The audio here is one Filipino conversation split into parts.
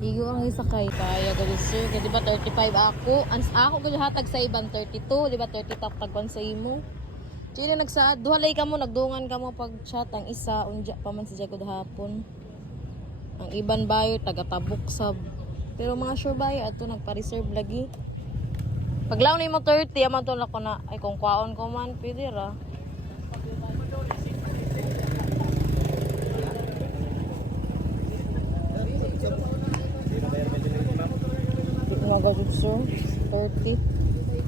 Igo ang isakay. Kaya gani sir. Kaya diba 35 ako? Ako gani hatag sa ibang 32. Diba 30 tagwan sa imo? Sino nagsaad? Duhalay ka mo. Nagdungan ka mo pag chat. Ang isa. Unja pa man sa jagod hapon. Ang iban bayo. Taga-tabok sab. Pero mga sure bayo. Ato nagpa-reserve lagi. Paglaw na mo 30. Aman to ko na. Ay kung kwaon ko man. Pwede ra. Mga sir, 30.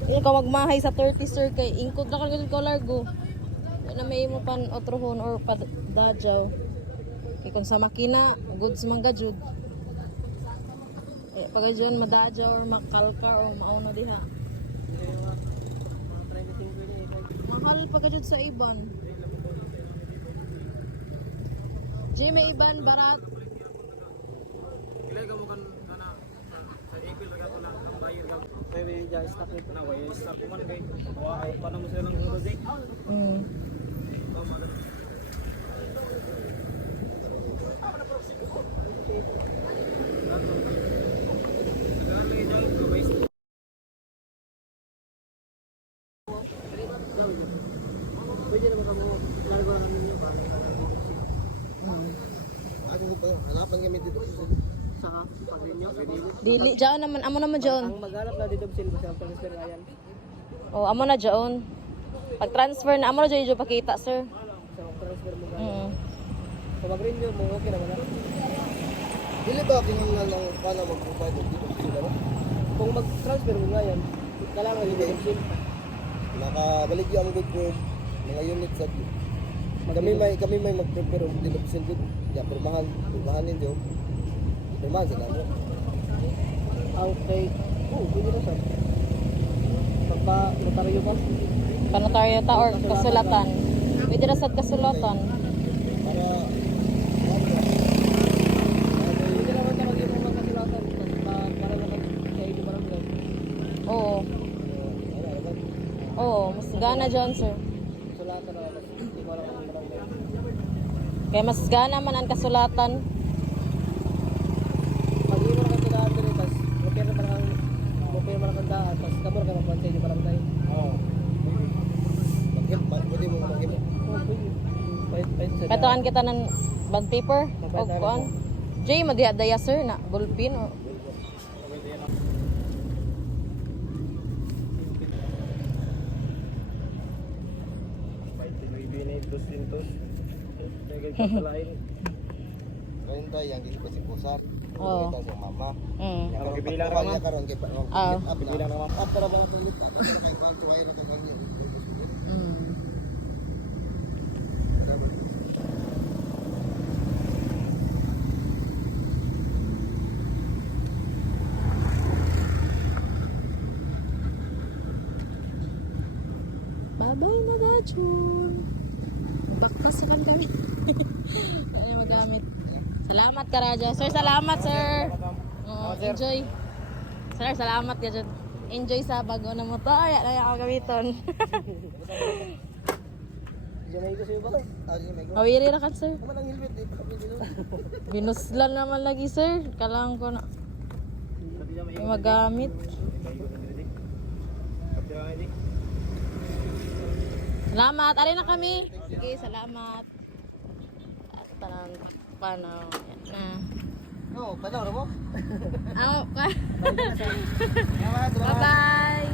Hindi ka magmahay sa 30 sir kay ingkod na ka ko largo. Na may mo pan otrohon or padajaw. Kay kung sa makina, goods man gajud. Eh pag dyan madajaw or makalka or mauna diha. Mahal pag gajud sa iban. May iban barat. Ilay ka mo kan ana sa April ra ka lang ang bayo lang. Kaya may ja stop nito na way stop man kay wa pa na mo sila ng project. Pwede naman kamo largo ra ninyo ba? Ako pa hanapan kami dito sa paglinyo. Dili jaon naman amo naman jaon. Ang maghanap na dito silba sa transfer ayan. Oh, amo na jaon. Pag transfer na amo na jaon pakita sir. Sa transfer mo. Sa mag-renew mo okay naman na. Dili ba kinahanglan lang para mag-provide dito sila ba? Kung mag-transfer mo ngayon, kailangan dito sim. Nakabalik yung good ko mga unit sa kami may mag-prepare og dito sim dito. Ya permahan ninyo. Permahan sila mo. Okay. Pwede na sa. Pagpa-notaryo ba? Panotaryo ta or kasulatan. Pwede ra sad kasulatan. Para pwede naman na mag-iwan ng kasulatan para naman sa iyo barangay. Oo. Oo, mas gana dyan sir. Kasulatan na mas hindi mo lang ang barangay. Kaya mas gana man ang kasulatan. Pag-iwan ka kasulatan dito, tas repair naman ang daan, tas kamor ka magbantay yung barangay. Oo. Pwede mo mag-iwan. Patuan kita ng bond paper o kuan. Jay, madiyadaya sir na ballpen o. Ngayon tayo yang di kasi pusat. Oo. Kita sa mama. Mm. Ang bilang naman karon kay Oo. bilang naman. Para ba ito yung tuway na kanyo. Mm. Bye-bye na dachun. Baktas kan kami. Ano yung magamit? Salamat ka Raja. Sir, salamat sir. Enjoy. Sir, salamat ka dyan. Enjoy sa bago na motor. Yan na ako gamiton. Diyan na ito sa'yo ba? Mawiri na kan sir. Naman ang helmet eh. Binuslan naman lagi sir. Kailangan ko na yung magamit. Salamat. Ari na kami. Sige, salamat. At parang paano. Yan na. No, pala mo. Bye-bye.